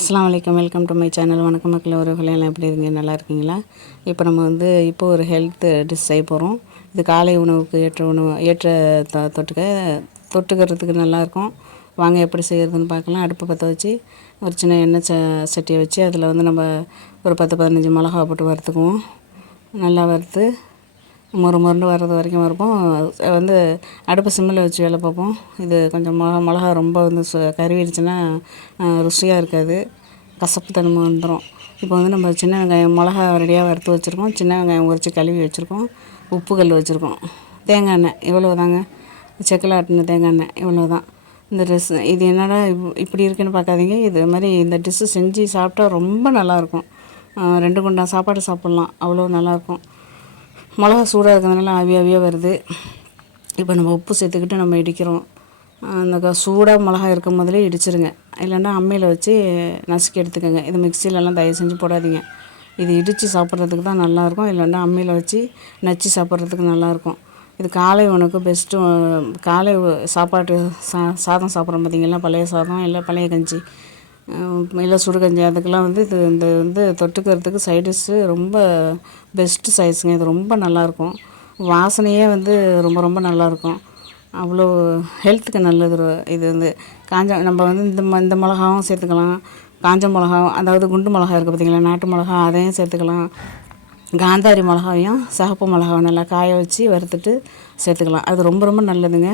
அஸ்லாம் வலைக்கம் welcome to my channel. வணக்கம் மக்கள் உறவுகளே எல்லாம் எப்படி இருக்கீங்க? நல்லா இருக்கீங்களா? இப்போ நம்ம வந்து இப்போ ஒரு ஹெல்த்து டிஷ் செய்ய போகிறோம் இது காலை உணவுக்கு ஏற்ற உணவு ஏற்ற த தொட்டுக்க தொட்டுக்கிறதுக்கு நல்லாயிருக்கும் வாங்க எப்படி செய்கிறதுன்னு பார்க்கலாம். அடுப்பு பற்ற வச்சு ஒரு சின்ன எண்ணெய் ச சட்டியை வச்சு அதில் வந்து நம்ம ஒரு பத்து பதினஞ்சு மிளகா போட்டு வறுத்துக்குவோம். நல்லா வறுத்து மொறு மொறுண்டு வர்றது வரைக்கும் இருப்போம். வந்து அடுப்பு சிம்மில் வச்சு வேலை பார்ப்போம். இது கொஞ்சம் மிளகா மிளகா ரொம்ப வந்து சு கருவிடுச்சுன்னா ருசியாக இருக்காது. கசப்பு தன்மை வந்துடும் இப்போ வந்து நம்ம சின்ன வெங்காயம் மிளகா ரெடியாக வறுத்து வச்சுருக்கோம். சின்ன வெங்காயம் உரித்து கழுவி வச்சுருக்கோம். உப்பு கல் வச்சுருக்கோம். தேங்காய் எண்ணெய் இவ்வளோ தாங்க. செக்கில் ஆட்டின தேங்காய் எண்ணெய் இவ்வளோ தான். இந்த ட்ரெஸ் இது என்னடா இப்படி இருக்குன்னு பார்க்காதீங்க. இது மாதிரி இந்த டிஷ்ஷு செஞ்சு சாப்பிட்டா ரொம்ப நல்லாயிருக்கும் ரெண்டு குண்டா சாப்பாடு சாப்பிட்லாம். அவ்வளோ நல்லாயிருக்கும் மிளகா சூடாக இருக்கிறதுனால ஆவி ஆவியாக வருது. இப்போ நம்ம உப்பு சேர்த்துக்கிட்டு நம்ம இடிக்கிறோம். அந்த க- சூடாக மிளகா இருக்கும் முதலே இடிச்சிருங்க. இல்லைன்னா அம்மியில் வச்சு நசுக்கி எடுத்துக்கோங்க. இது மிக்சிலெலாம் தயவு செஞ்சு போடாதீங்க. இது இடித்து சாப்பிட்றதுக்கு தான் நல்லாயிருக்கும். இல்லைன்னா அம்மியில் வச்சு நச்சு சாப்பிட்றதுக்கு நல்லாயிருக்கும். இது காலை உனக்கு பெஸ்ட்டு காலை சாப்பாட்டு சா சாதம் சாப்பிட்றோம் பார்த்தீங்களா பழைய சாதம் இல்லை பழைய கஞ்சி. இல்லை சுடுகஞ்சி அதுக்கெல்லாம் வந்து இது இந்த வந்து தொட்டுக்கிறதுக்கு சைடிஷ்ஷு ரொம்ப பெஸ்ட்டு சைஸுங்க இது ரொம்ப நல்லாயிருக்கும். வாசனையே வந்து ரொம்ப ரொம்ப நல்லாயிருக்கும். அவ்வளோ ஹெல்த்துக்கு நல்லது. இது வந்து காஞ்ச நம்ம வந்து இந்த ம இந்த மிளகாவும் சேர்த்துக்கலாம். காஞ்ச மிளகாவும் அதாவது குண்டு மிளகா இருக்குது பார்த்தீங்களா? நாட்டு மிளகா அதையும் சேர்த்துக்கலாம். காந்தாரி மிளகாவையும் சிகப்பு மிளகாவும் நல்லா காய வச்சு வறுத்துட்டு சேர்த்துக்கலாம். அது ரொம்ப ரொம்ப நல்லதுங்க.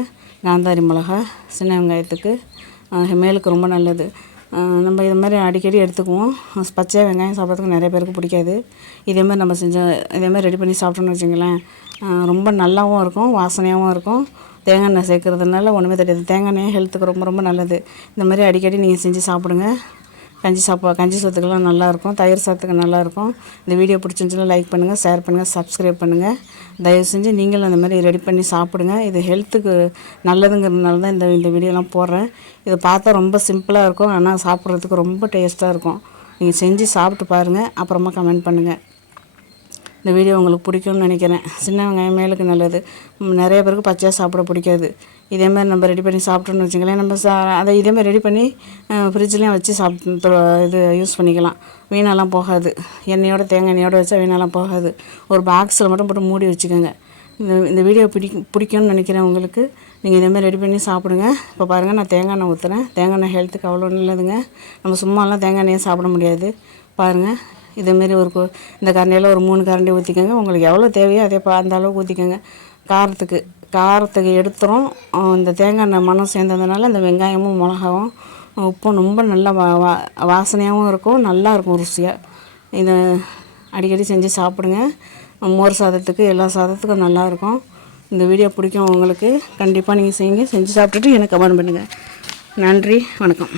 காந்தாரி மிளகா சின்ன வெங்காயத்துக்கு மேலுக்கு ரொம்ப நல்லது. நம்ம இது மாதிரி அடிக்கடி எடுத்துக்குவோம். பச்சை வெங்காயம் சாப்பிட்றதுக்கு நிறைய பேருக்கு பிடிக்காது. இதே மாதிரி நம்ம செஞ்ச இதே மாதிரி ரெடி பண்ணி சாப்பிட்டோன்னு வச்சுங்களேன் ரொம்ப நல்லாவும் இருக்கும் வாசனையாகவும் இருக்கும். தேங்காய் எண்ணெய் சேர்க்கறதுனால ஒன்றுமே தெரியாது. தேங்காய் எண்ணெய் ஹெல்த்துக்கு ரொம்ப ரொம்ப நல்லது. இந்த மாதிரி அடிக்கடி நீங்கள் செஞ்சு சாப்பிடுங்க. கஞ்சி சாப்பா கஞ்சி சத்துக்கெல்லாம் நல்லாயிருக்கும். தயிர் சாத்துக்கு நல்லாயிருக்கும். இந்த வீடியோ பிடிச்சிருந்துச்சுன்னா லைக் பண்ணுங்கள் ஷேர் பண்ணுங்கள் சப்ஸ்கிரைப் பண்ணுங்கள் தயவு செஞ்சு நீங்களும் அந்த மாதிரி ரெடி பண்ணி சாப்பிடுங்க. இது ஹெல்த்துக்கு நல்லதுங்கிறதுனால தான் இந்த இந்த வீடியோலாம் போடுறேன். இதை பார்த்தா ரொம்ப சிம்பிளாக இருக்கும். ஆனால் சாப்பிட்றதுக்கு ரொம்ப டேஸ்ட்டாக இருக்கும். நீங்கள் செஞ்சு சாப்பிட்டு பாருங்கள் அப்புறமா கமெண்ட் பண்ணுங்கள் இந்த வீடியோ உங்களுக்கு பிடிக்கும்னு நினைக்கிறேன். சின்ன வெங்காயம் மேலுக்கு நல்லது. நிறைய பேருக்கு பச்சையாக சாப்பிட பிடிக்காது. இதே மாதிரி நம்ம ரெடி பண்ணி சாப்பிட்டோம்னு வச்சுங்களேன் நம்ம சா அதை இதே மாதிரி ரெடி பண்ணி ஃப்ரிட்ஜ்லேயும் வச்சு சாப்பிட்டு இது யூஸ் பண்ணிக்கலாம். வீணெல்லாம் போகாது. எண்ணெயோட தேங்காய் எண்ணெயோடு வச்சா வீணெல்லாம் போகாது. ஒரு பாக்ஸில் மட்டும் போட்டு மூடி வச்சுக்கோங்க. இந்த இந்த வீடியோ பிடி பிடிக்கும்னு நினைக்கிறேன் உங்களுக்கு. நீங்கள் இதே மாதிரி ரெடி பண்ணி சாப்பிடுங்க. இப்போ பாருங்கள் நான் தேங்காய் எண்ணெய் ஊற்றுறேன் தேங்காய் எண்ணெய் ஹெல்த்துக்கு அவ்வளோ நல்லதுங்க. நம்ம சும்மாலாம் தேங்காய் எண்ணெயை சாப்பிட முடியாது. பாருங்கள் இதேமாரி ஒரு இந்த கரண்டியில் ஒரு மூணு கரண்டி ஊற்றிக்கோங்க உங்களுக்கு எவ்வளோ தேவையோ அதே பா அந்த அளவுக்கு ஊற்றிக்கோங்க காரத்துக்கு காரத்துக்கு எடுத்துரும். இந்த தேங்காய் எண்ணெய் மணம் சேர்ந்ததுனால இந்த வெங்காயமும் மிளகாவும் உப்பும் ரொம்ப நல்லா வா வா வாசனையாகவும் இருக்கும். நல்லா இருக்கும் ருசியாக இதை அடிக்கடி செஞ்சு சாப்பிடுங்க. மோர் சாதத்துக்கு எல்லா சாதத்துக்கும் நல்லாயிருக்கும் இந்த வீடியோ பிடிக்கும் உங்களுக்கு கண்டிப்பாக நீங்கள் செய்யுங்க. செஞ்சு சாப்பிட்டுட்டு எனக்கு கமெண்ட் பண்ணுங்கள் நன்றி வணக்கம்.